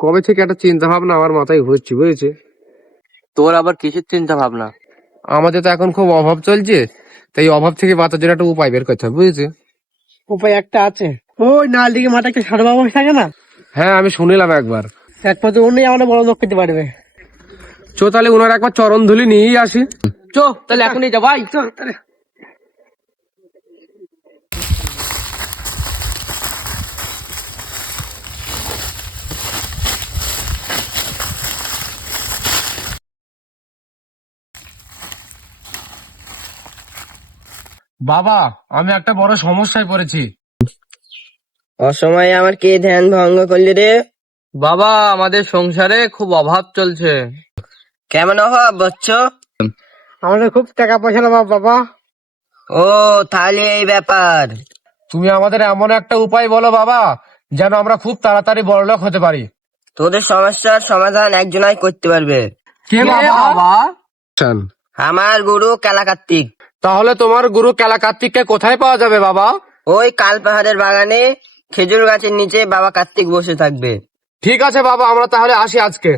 কবে থেকে একটা চিন্তা ভাবনা আমার মাথায় ঘুরছে, বুঝেছে? তোর আবার কিসের চিন্তা ভাবনা? আমাদের তো এখন খুব অভাব চলছে, তাই এই অভাব থেকে বাঁচার জন্য একটা উপায় বের করতে হবে, বুঝেছে? উপায় একটা আছে। ওই নাল দিকে মাঠে একটা সাধু বাবা থাকে না, হ্যাঁ, আমি শুনিলাম একবার। একমাত্র উনি আমাদের বড় লোক করতে পারবে। চো তাহলে ওনার একবার চরণ ধুলি নিয়েই আসি। চো তাহলে এখনই যা ভাই। চল তাহলে। বাবা, আমি একটা বড় সমস্যায় পড়েছি। অসময়ে আমার কে ধ্যান ভঙ্গ করলি রে? বাবা, আমাদের সংসারে খুব অভাব চলছে। কেমন অভাব বচ্চ? আমাদের খুব টাকা পয়সার অভাব বাবা। ও তাহলে এই ব্যাপার। তুমি আমাদের এমন একটা উপায় বলো বাবা, যেন আমরা খুব তাড়াতাড়ি বড়লোক হতে পারি। তোদের সমস্যার সমাধান একজনাই করতে পারবে। কে বাবা? আমার গুরু কালা কার্তিক। তাহলে তোমার গুরু কেলা কার্তিককে কোথায় পাওয়া যাবে বাবা? ওই কাল পাহাড়ের বাগানে খেজুর গাছের নিচে বাবা কার্তিক বসে থাকবে। ঠিক আছে বাবা, আমরা তাহলে আসি আজকে।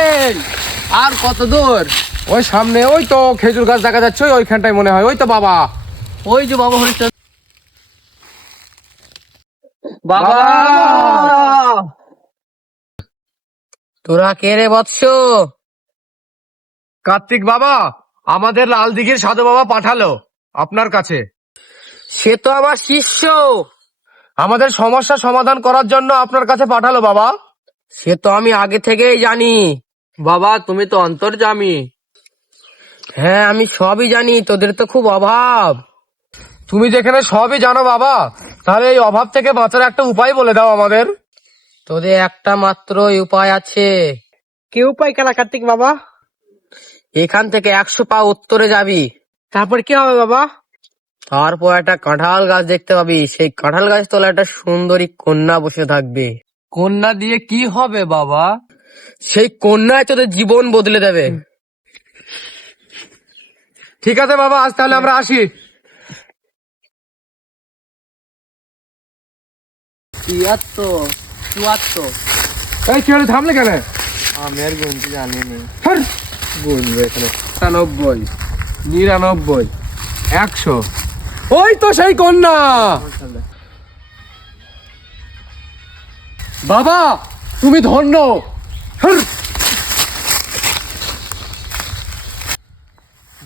এই আর কত দূর? ওই সামনে ওই তো খেজুর গাছ দেখা যাচ্ছে, ওইখানটাই মনে হয়। ওই তো বাবা। ওই যে বাবা হরিচাঁদ। বাবা, তোরা কে রে বৎস? কার্তিক বাবা, আমাদের লাল দিঘির সাধু বাবা পাঠালো আপনার কাছে। সে তো আমার শিষ্য। আমাদের সমস্যা সমাধান করার জন্য আপনার কাছে পাঠালো বাবা। সে তো আমি আগে থেকেই জানি। বাবা তুমি তো অন্তর্যামী। হ্যাঁ আমি সবই জানি, তোদের তো খুব অভাব। তুমি যেখানে সবই জানো বাবা, তাহলে এই অভাব থেকে বাঁচার একটা উপায় বলে দাও আমাদের। তোদের একটা মাত্র উপায় আছে। কে উপায় কালা কার্তিক বাবা? এখান থেকে 100 পা উত্তরে যাবি, তারপর কি হবে বাবা? তারপর একটা কাঁঠাল গাছ দেখতে পাবি। সেই কাঁঠাল গাছ তলায় একটা সুন্দরী কন্যা বসে থাকবে। কন্যা দিয়ে কি হবে বাবা? সেই কন্যায় তোদের জীবন বদলে দেবে। ঠিক আছে বাবা, আজ তাহলে আমরা আসি। চুয়াত্তর। এই কি হলো, থামলে কেন? আমি আর গুনতে জানিনি। গুনবে এখানে। 97, 99, 100। ওই তো সেই কন্যা। বাবা তুমি ধন্য।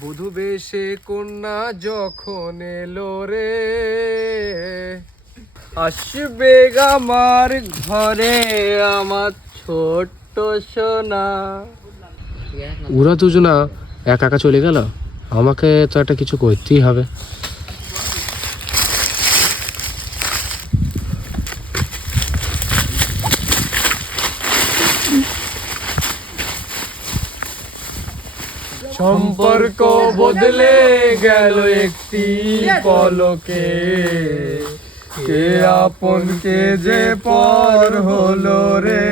বধূ বেশে কন্যা যখন এলো রে, আসবে আমার ঘরে আমার ছোট্ট সোনা। ওরা দুজনা একা একা চলে গেল, আমাকে তো একটা কিছু করতেই হবে। সম্পর্ক বদলে গেল একটি পলকে, কে আপন কে যে পর হলো রে।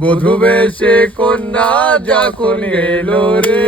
বধূ বেশে কন্যা যখন গেল রে।